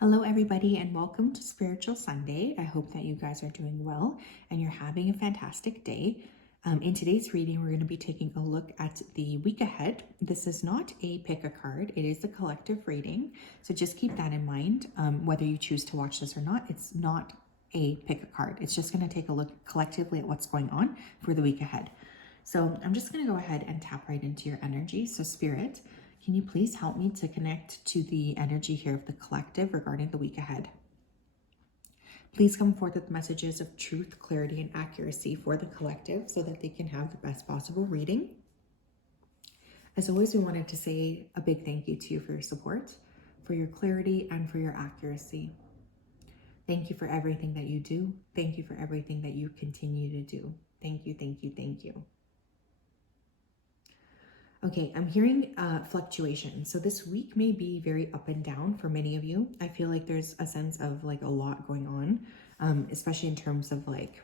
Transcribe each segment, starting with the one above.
Hello, everybody, and welcome to Spiritual Sunday. I hope that you guys are doing well and you're having a fantastic day. In today's reading, we're going to be taking a look at the week ahead. This is not a pick a card, it is a collective reading. So just keep that in mind. Whether you choose to watch this or not, it's not a pick a card. It's just going to take a look collectively at what's going on for the week ahead. So I'm just going to go ahead and tap right into your energy. So, Spirit, can you please help me to connect to the energy here of the collective regarding the week ahead? Please come forth with messages of truth, clarity, and accuracy for the collective so that they can have the best possible reading. As always, we wanted to say a big thank you to you for your support, for your clarity, and for your accuracy. Thank you for everything that you do. Thank you for everything that you continue to do. Thank you, thank you, thank you. Okay, I'm hearing fluctuations. So this week may be very up and down for many of you. I feel like there's a sense of like a lot going on, especially in terms of like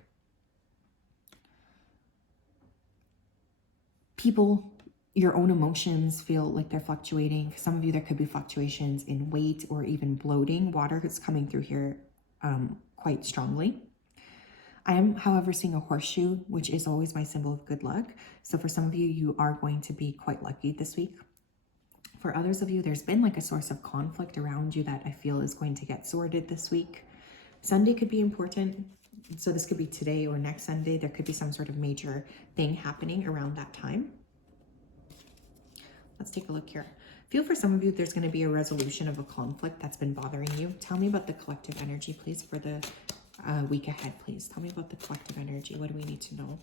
people, your own emotions feel like they're fluctuating. For some of you, there could be fluctuations in weight or even bloating. Water is coming through here quite strongly. I am, however, seeing a horseshoe, which is always my symbol of good luck. So for some of you, you are going to be quite lucky this week. For others of you, there's been like a source of conflict around you that I feel is going to get sorted this week. Sunday could be important. So this could be today or next Sunday. There could be some sort of major thing happening around that time. Let's take a look here. Feel for some of you, there's going to be a resolution of a conflict that's been bothering you. Tell me about the collective energy, please, for the week ahead, please. Tell me about the collective energy. What do we need to know?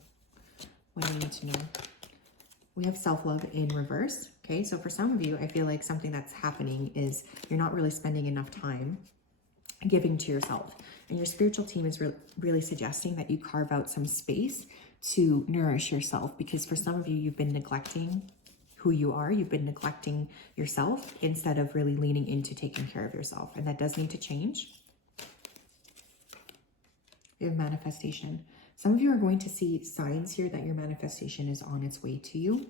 What do we need to know? We have self-love in reverse. Okay, so for some of you, I feel like something that's happening is you're not really spending enough time giving to yourself. And your spiritual team is really suggesting that you carve out some space to nourish yourself, because for some of you, you've been neglecting who you are. You've been neglecting yourself instead of really leaning into taking care of yourself. And that does need to change. You have manifestation. Some of you are going to see signs here that your manifestation is on its way to you.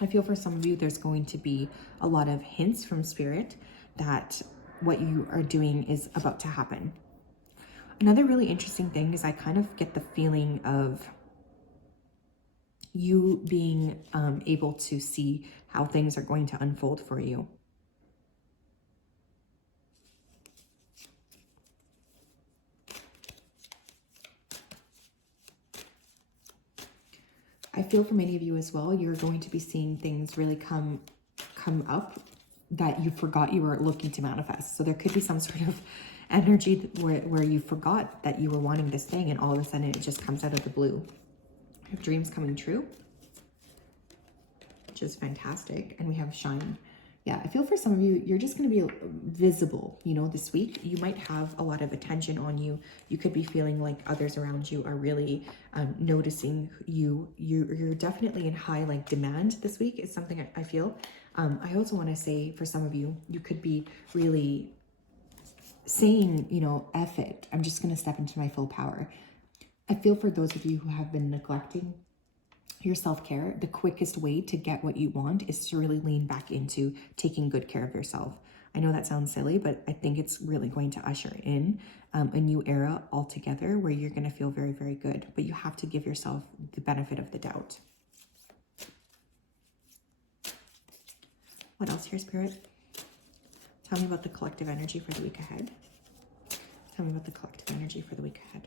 I feel for some of you, there's going to be a lot of hints from Spirit that what you are doing is about to happen. Another really interesting thing is I kind of get the feeling of you being able to see how things are going to unfold for you. I feel for many of you as well, you're going to be seeing things really come up that you forgot you were looking to manifest. So there could be some sort of energy where you forgot that you were wanting this thing, and all of a sudden it just comes out of the blue. We have dreams coming true, which is fantastic. And we have shine. Yeah, I feel for some of you, you're just going to be visible, you know, this week. You might have a lot of attention on you. You could be feeling like others around you are really noticing you. You're definitely in high like demand this week is something I feel. I also want to say for some of you, you could be really saying, you know, F it. I'm just going to step into my full power. I feel for those of you who have been neglecting your self-care, the quickest way to get what you want is to really lean back into taking good care of yourself. I know that sounds silly, but I think it's really going to usher in a new era altogether where you're going to feel very, very good. But you have to give yourself the benefit of the doubt. What else here, Spirit? Tell me about the collective energy for the week ahead. Tell me about the collective energy for the week ahead.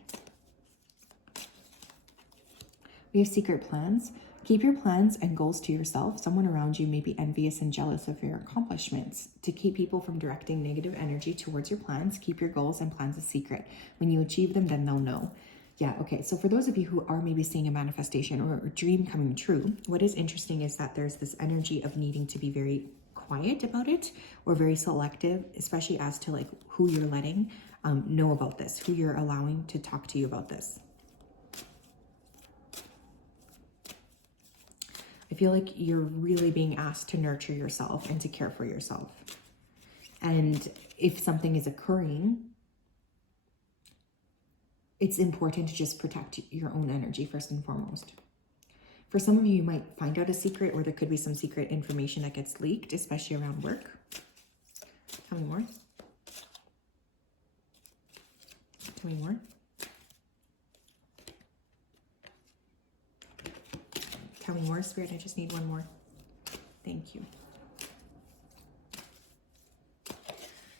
We have secret plans. Keep your plans and goals to yourself. Someone around you may be envious and jealous of your accomplishments. To keep people from directing negative energy towards your plans, keep your goals and plans a secret. When you achieve them, then they'll know. Yeah, okay. So for those of you who are maybe seeing a manifestation or a dream coming true, what is interesting is that there's this energy of needing to be very quiet about it or very selective, especially as to like who you're letting know about this, who you're allowing to talk to you about this. I feel like you're really being asked to nurture yourself and to care for yourself. And if something is occurring, it's important to just protect your own energy first and foremost. For some of you, you might find out a secret, or there could be some secret information that gets leaked, especially around work. Tell me more. Tell me more. Tell me more, Spirit. I just need one more. Thank you.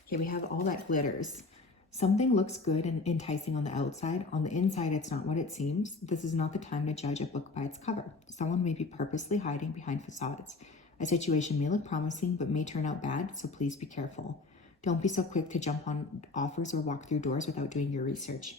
Okay, we have all that glitters. Something looks good and enticing on the outside. On the inside, it's not what it seems. This is not the time to judge a book by its cover. Someone may be purposely hiding behind facades. A situation may look promising, but may turn out bad, so please be careful. Don't be so quick to jump on offers or walk through doors without doing your research.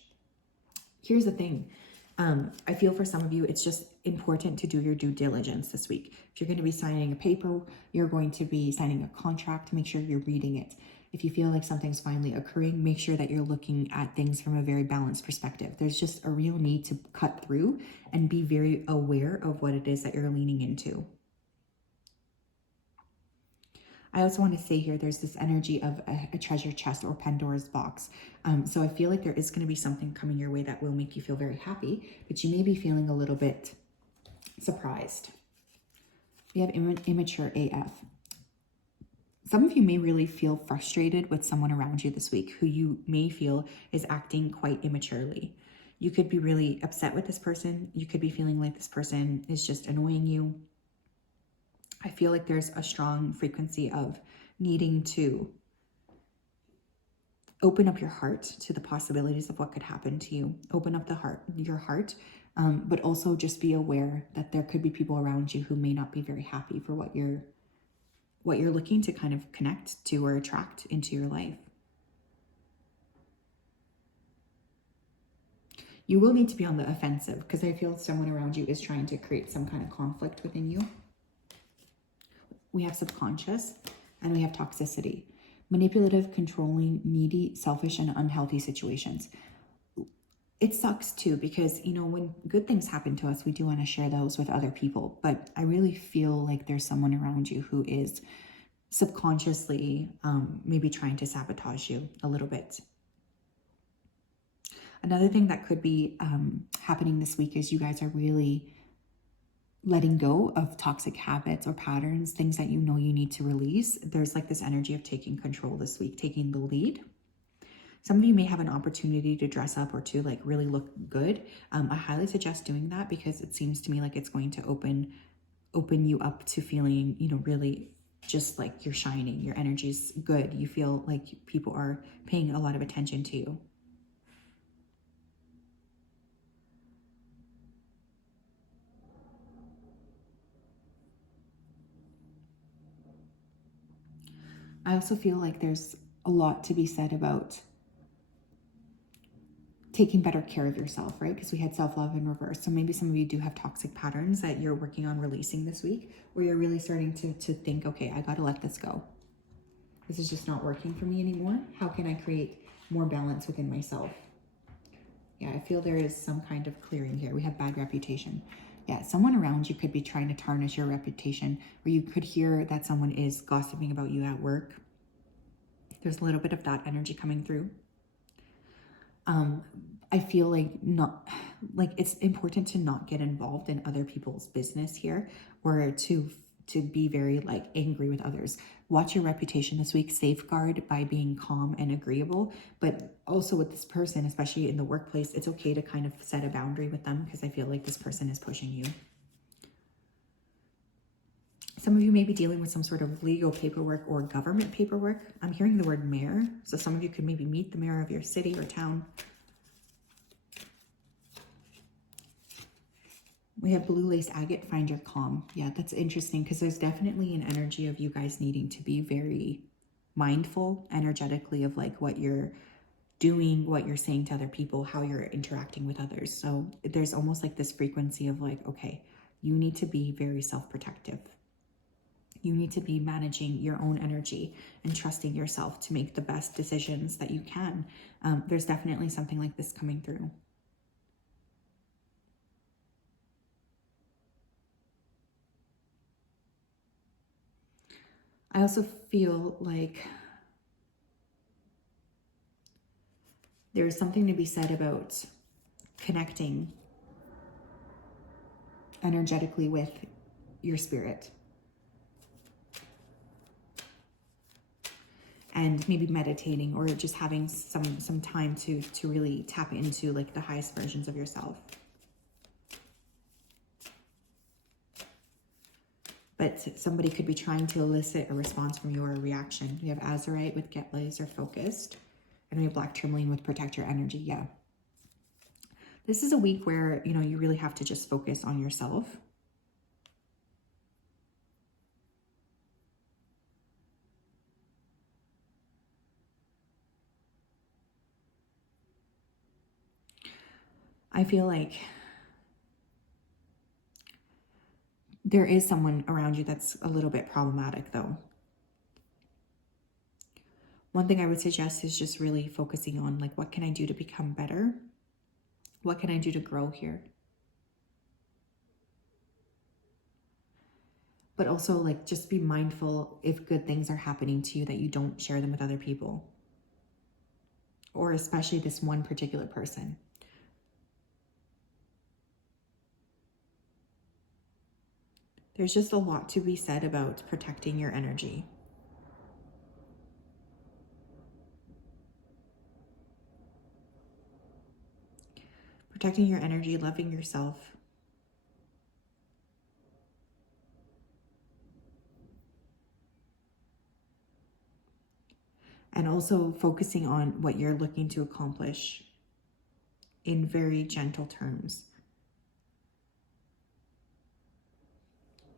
Here's the thing. I feel for some of you, it's just important to do your due diligence this week. If you're going to be signing a paper, you're going to be signing a contract, make sure you're reading it. If you feel like something's finally occurring, make sure that you're looking at things from a very balanced perspective. There's just a real need to cut through and be very aware of what it is that you're leaning into. I also want to say here, there's this energy of a treasure chest or Pandora's box. So I feel like there is going to be something coming your way that will make you feel very happy, but you may be feeling a little bit surprised. We have immature AF. Some of you may really feel frustrated with someone around you this week who you may feel is acting quite immaturely. You could be really upset with this person. You could be feeling like this person is just annoying you. I feel like there's a strong frequency of needing to open up your heart to the possibilities of what could happen to you. Open up your heart, but also just be aware that there could be people around you who may not be very happy for what you're looking to kind of connect to or attract into your life. You will need to be on the offensive because I feel someone around you is trying to create some kind of conflict within you. We have subconscious and we have toxicity. Manipulative, controlling, needy, selfish, and unhealthy situations. It sucks too because, when good things happen to us, we do want to share those with other people. But I really feel like there's someone around you who is subconsciously maybe trying to sabotage you a little bit. Another thing that could be happening this week is you guys are really letting go of toxic habits or patterns, things that you need to release. There's like this energy of taking control this week, taking the lead. Some of you may have an opportunity to dress up or to like really look good. I highly suggest doing that because it seems to me like it's going to open you up to feeling, really just like you're shining. Your energy's good. You feel like people are paying a lot of attention to you. I also feel like there's a lot to be said about taking better care of yourself, right? Because we had self-love in reverse. So maybe some of you do have toxic patterns that you're working on releasing this week, where you're really starting to think, okay, I got to let this go. This is just not working for me anymore. How can I create more balance within myself? Yeah, I feel there is some kind of clearing here. We have bad reputation. Yeah, someone around you could be trying to tarnish your reputation, or you could hear that someone is gossiping about you at work. There's a little bit of that energy coming through. I feel like it's important to not get involved in other people's business here, or to be very angry with others. Watch your reputation this week, safeguard by being calm and agreeable, but also with this person, especially in the workplace, it's okay to kind of set a boundary with them because I feel like this person is pushing you. Some of you may be dealing with some sort of legal paperwork or government paperwork. I'm hearing the word mayor. So some of you could maybe meet the mayor of your city or town. We have blue lace agate, find your calm. Yeah, that's interesting because there's definitely an energy of you guys needing to be very mindful energetically of what you're doing, what you're saying to other people, how you're interacting with others. So there's almost this frequency of okay, you need to be very self-protective. You need to be managing your own energy and trusting yourself to make the best decisions that you can. There's definitely something like this coming through. I also feel like there's something to be said about connecting energetically with your spirit. and maybe meditating or just having some time to really tap into like the highest versions of yourself. But somebody could be trying to elicit a response from you or a reaction. We have Azurite with get laser focused, and we have black tourmaline with protect your energy. Yeah. This is a week where, you know, you really have to just focus on yourself. I feel like there is someone around you that's a little bit problematic though. One thing I would suggest is just really focusing on like, what can I do to become better? What can I do to grow here? But also like, just be mindful if good things are happening to you that you don't share them with other people. Or especially this one particular person. There's just a lot to be said about protecting your energy. Protecting your energy, loving yourself. And also focusing on what you're looking to accomplish in very gentle terms.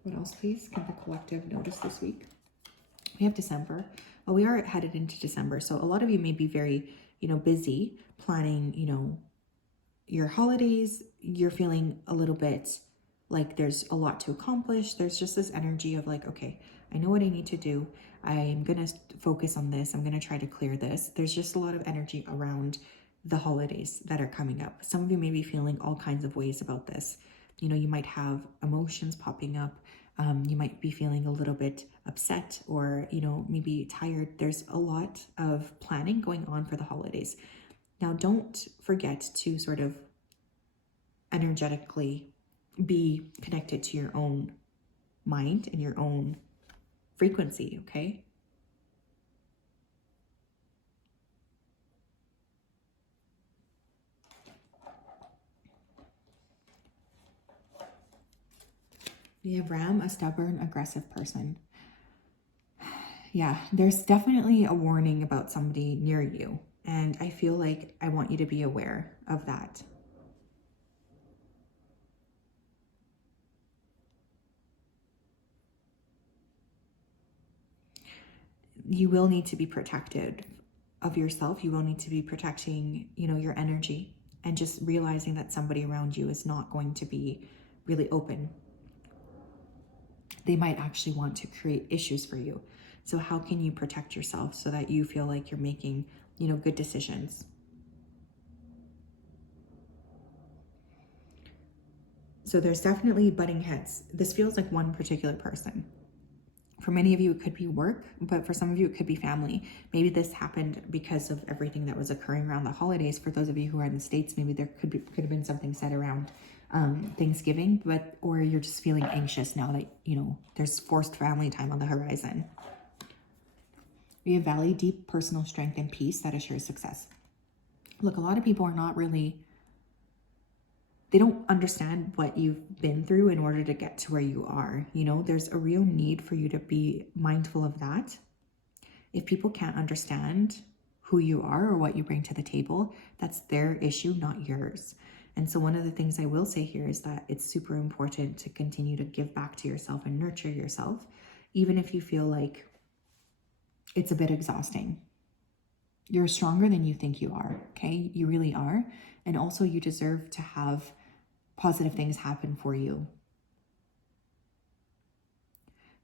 What else, please? Can the collective notice this week? We have December. Well, we are headed into December. So a lot of you may be very, you know, busy planning, you know, your holidays. You're feeling a little bit like there's a lot to accomplish. There's just this energy of like, okay, I know what I need to do. I'm going to focus on this. I'm going to try to clear this. There's just a lot of energy around the holidays that are coming up. Some of you may be feeling all kinds of ways about this. You know, you might have emotions popping up. You might be feeling a little bit upset or, you know, maybe tired. There's a lot of planning going on for the holidays. Now, don't forget to sort of energetically be connected to your own mind and your own frequency, okay? We have Ram, a stubborn, aggressive person. Yeah, there's definitely a warning about somebody near you. And I feel like I want you to be aware of that. You will need to be protected of yourself. You will need to be protecting, you know, your energy, and just realizing that somebody around you is not going to be really open. They might actually want to create issues for you. So how can you protect yourself so that you feel like you're making, you know, good decisions? So there's definitely butting heads. This feels like one particular person. For many of you, it could be work, but for some of you, it could be family. Maybe this happened because of everything that was occurring around the holidays. For those of you who are in the States, maybe there could have been something said around Thanksgiving, or you're just feeling anxious now that, you know, there's forced family time on the horizon. We have Valley, deep personal strength and peace that assures success. Look, a lot of people are not really, they don't understand what you've been through in order to get to where you are. You know, there's a real need for you to be mindful of that. If people can't understand who you are or what you bring to the table, that's their issue, not yours. And so one of the things I will say here is that it's super important to continue to give back to yourself and nurture yourself, even if you feel like it's a bit exhausting. You're stronger than you think you are, okay? You really are. And also you deserve to have positive things happen for you.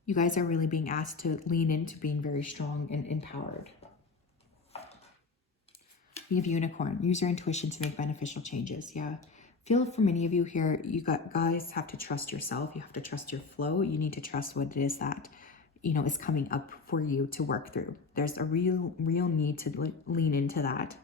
You guys are really being asked to lean into being very strong and empowered. We have Unicorn. Use your intuition to make beneficial changes. Yeah. Feel for many of you here, guys have to trust yourself. You have to trust your flow. You need to trust what it is that, you know, is coming up for you to work through. There's a real need to lean into that.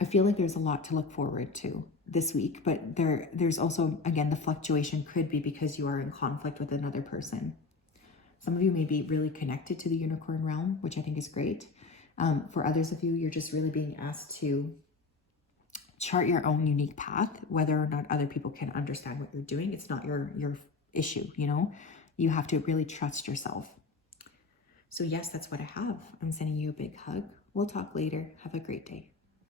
I feel like there's a lot to look forward to. this week, but there's also, again, the fluctuation could be because you are in conflict with another person. Some of you may be really connected to the unicorn realm, which I think is great. For others of you, you're just really being asked to chart your own unique path, whether or not other people can understand what you're doing. It's not your issue, you know? You have to really trust yourself. So yes, that's what I have. I'm sending you a big hug. We'll talk later. Have a great day.